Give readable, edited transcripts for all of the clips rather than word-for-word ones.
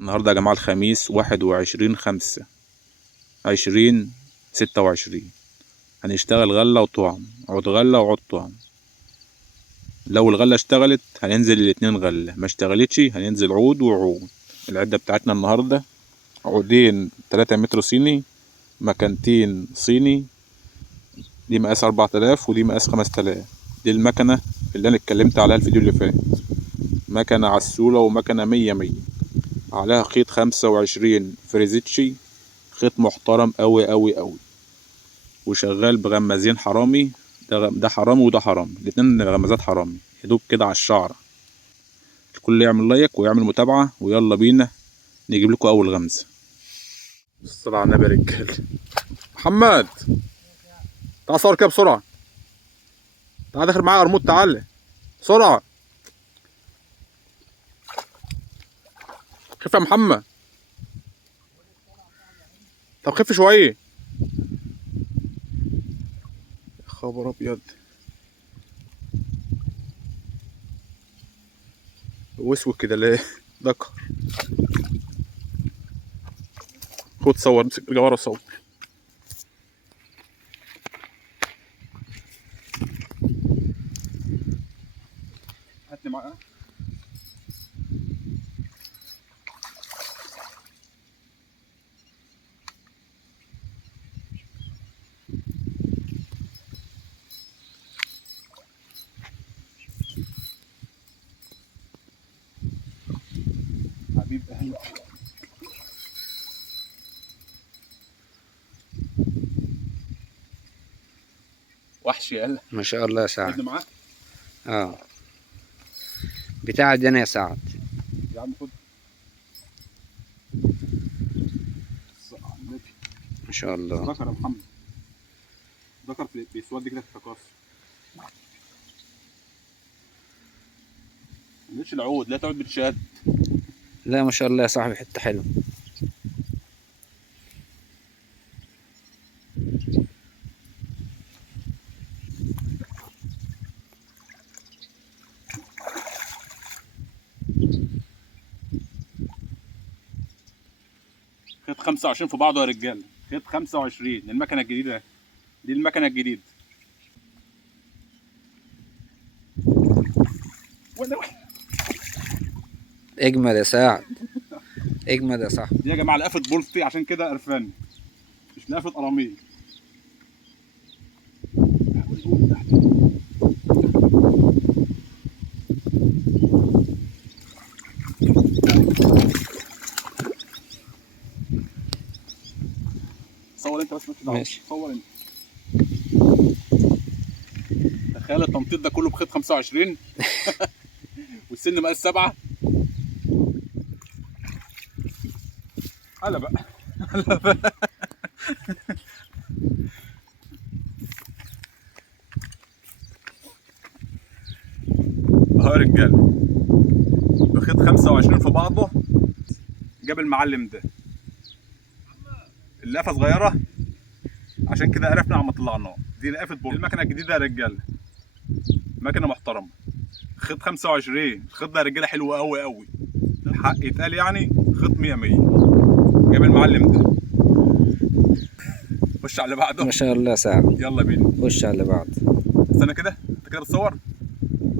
النهاردة يا جماعة الخميس 21/5/2026. هنشتغل غلة وطعم، عود غلة وعود طعم. لو الغلة اشتغلت هننزل الاتنين غلة، ما اشتغلتش هننزل عود وعود. العدة بتاعتنا النهاردة عودين 3 متر صيني، مكانتين صيني، دي مقاس 4000 ودي مقاس 5000. دي المكنة اللي انا اتكلمت عليها الفيديو اللي فات، مكنة عسولة ومكنة 100 عليها خيط 25 فريزيتشي، خيط محترم أوي أوي أوي، وشغال بغمازين حرامي. ده حرامي وده حرامي، الاتنين غمازات حرامي يدوب كده على الشعر. الكل يعمل لايك ويعمل متابعة، ويلا بينا نجيب لكم أول غمزة. الصلاة على النبي يا رجال. محمد تعال صور كده بسرعة، تعال داخل معايا قرموط، تعال بسرعة. خف يا محمد، طب خف شوية. يا خبر أبيض، واسود كده ليه؟ دكر. خد صور، امسك ارجع ورا صور. هاتني معايا. حبيب اهلي، وحش يالا. ما شاء الله يا سعد. خدني معاك بتاعك انا يا سعد. يا عم، خد. الصلاة على النبي. ما شاء الله. ذكر يا محمد، ذكر بيسود كده في التكاثر. مش العود لا تقعد بتشاد. لا ما شاء الله يا صاحبي، حته حلوه. خيط 25 في بعضه يا رجاله، خيط 25. المكنه الجديده دي المكنه الجديده. اجمد يا سعد، اجمد يا صاحبي. دي يا جماعه لقفه بولتي، عشان كده قرفان، مش لقفه قراميط. صور انت بس، ماشي. صور انت. تخيل التنطيط ده كله بخيط 25 والسن مقاس 7. هلا بقى. اهو يا رجاله، بخيط 25 في بعضه جاب المعلم ده. اللقفه صغيره، عشان كده عرفنا عم طلعناه. دي لقفه بول. المكنه الجديده يا رجاله، مكنه محترمه، خيط 25. الخيط ده يا رجاله حلو قوي قوي، الحق يتقال يعني، خيط 100 جاب المعلم ده. خش على اللي بعده. ما شاء الله يا سعد. يلا بينا. خش على اللي بعد. استنى كده، انت كده بتصور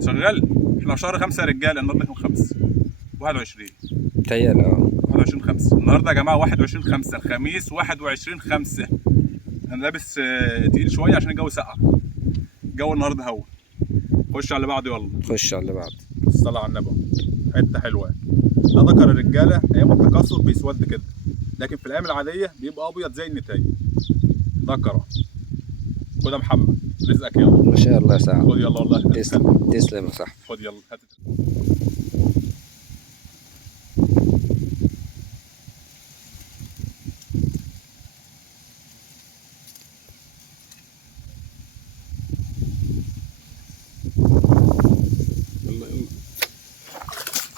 شغال. احنا في شهر 5 يا رجاله، النهارده يوم 5 21. تخيل 21/5 النهارده يا جماعه، 21/5 الخميس 21/5. انا لابس تقيل شويه عشان الجو ساقع، الجو النهارده هوا. خش على اللي بعده يلا. خش على اللي بعد. الصلاة على النبي. حته حلوه. ده ذكر الرجاله ايام التكاثر بيسود كده، لكن في الايام العاديه بيبقى ابيض زي النتايه. ذكر. خد يا محمد، رزقك يلا. ما شاء الله يا سعد. خد يلا والله. تسلم تسلم يا صاحبي. خد يلا هات.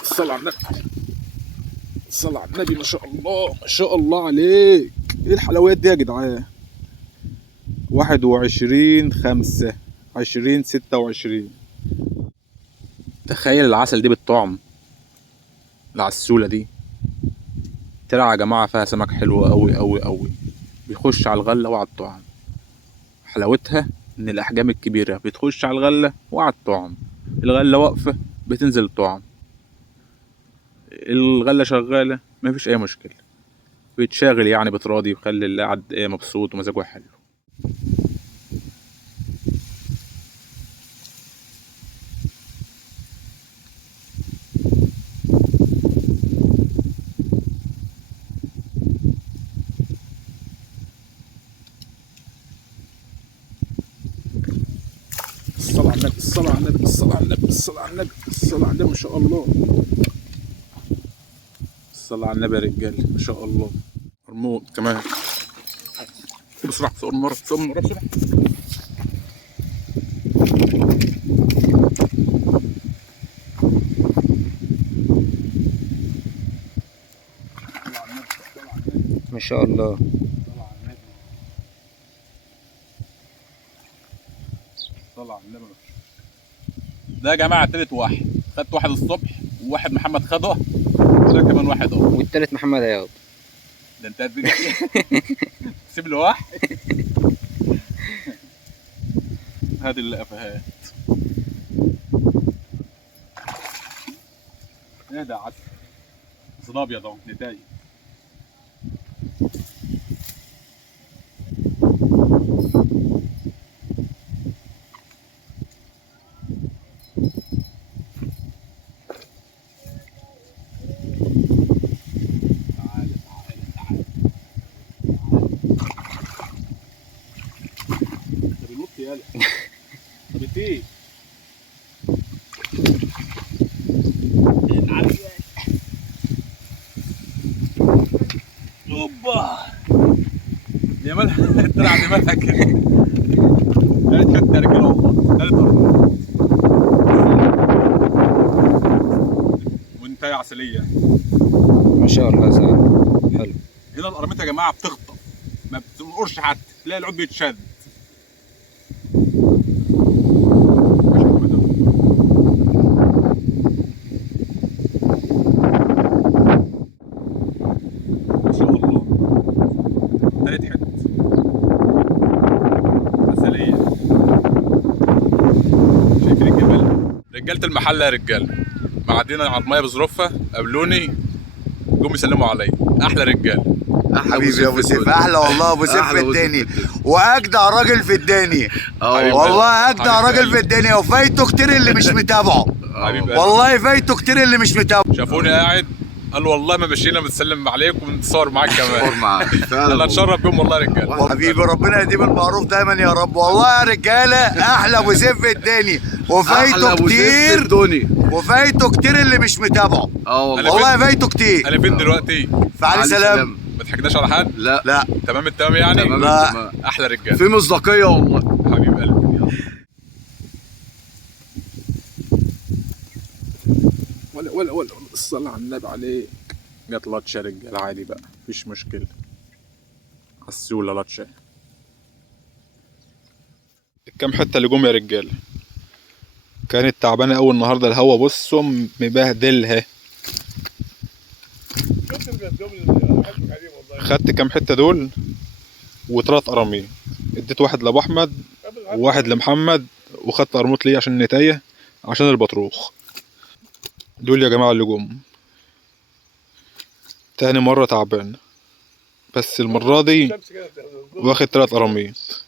الصلاة على النبي، الصلاة على النبي. ما شاء الله ما شاء الله عليك. ايه الحلويات دي يا جدعان؟ 21/5/2026. تخيل العسل دي بالطعم، العسولة دي الترعة يا جماعة فيها سمك حلو أوي أوي أوي، بيخش على الغلة وعلى الطعم. حلاوتها إن الأحجام الكبيرة بتخش على الغلة وعلى الطعم، الغلة واقفة بتنزل الطعم، الغلة شغالة مفيش أي مشكلة، بتشاغل يعني بتراضي ويخلي اللي قاعد مبسوط ومزاجه حلو. الصلاة على النبي، الصلاة على النبي، الصلاة على النبي، الصلاة على النبي، الصلاة على النبي، ما شاء الله. الصلاة على النبي يا رجالة، ما شاء الله. مرموط كمان. بسرعة صور مرة، صور مرة بسرعة. ما شاء الله. صلى على النبي. ده يا جماعة تالت واحد، خدت واحد الصبح وواحد محمد خده وده كمان واحد اهو. والتالت محمد هياخده. ده انت الدنيا سيب له واحد. هادي اللقفهات. ايه ده يا عسل؟ صن ابيض اهو نتايج. يالا طب ايه اوبا يا مالها الدرع دي مالها كده. تالت حته يا رجاله والله، تالت قرموط وانتهي عسليه. ما شاء الله سعد حلو. هنا القراميط يا جماعه بتخطف ما بتنقرش حتى، تلاقي العود بيتشد. ما شاء الله تالت حته عسليه. شايفين الجمال؟ رجاله المحل يا رجاله معدينا على الميه بظروفها، قابلوني جم يسلموا عليا، احلى رجاله. حبيبي يا ابو سيف، احلى والله ابو سيف في الدنيا واجدع راجل في الدنيا. والله اجدع راجل في الدنيا وفايته كتير اللي مش متابعه. والله فايته كتير اللي مش متابعه. شافوني قاعد قال والله ما مشينا بنسلم عليك وبنتصور معاك كمان. صور معاك فعلا. الله اتشرف بيهم والله يا رجاله. حبيبي ربنا يديم المعروف دايما يا رب. والله يا رجاله احلى ابو سيف في الدنيا وفايته كتير، وفايته كتير اللي مش متابعه. والله فايته كتير. انا فين دلوقتي؟ في علي سلام. ما ضحكناش على حد؟ لا تمام التمام يعني؟ لا احلى رجاله في مصداقيه والله. حبيب قلبي. ولا الصلاة على النبي عليك. جت لطشه يا رجاله عادي بقى مفيش مشكله. عسوله لطشه. الكام حته اللي جم يا رجاله كانت تعبانه قوي النهارده، الهوا بصوا مبهدلها. خدت كام حته دول وثلاث قراميط، اديت واحد لابو احمد وواحد لمحمد، وخدت قرموط ليه عشان النتايه عشان البطروخ. دول يا جماعه اللي جم. تاني مره تعبان بس المره دي واخد 3 قراميط.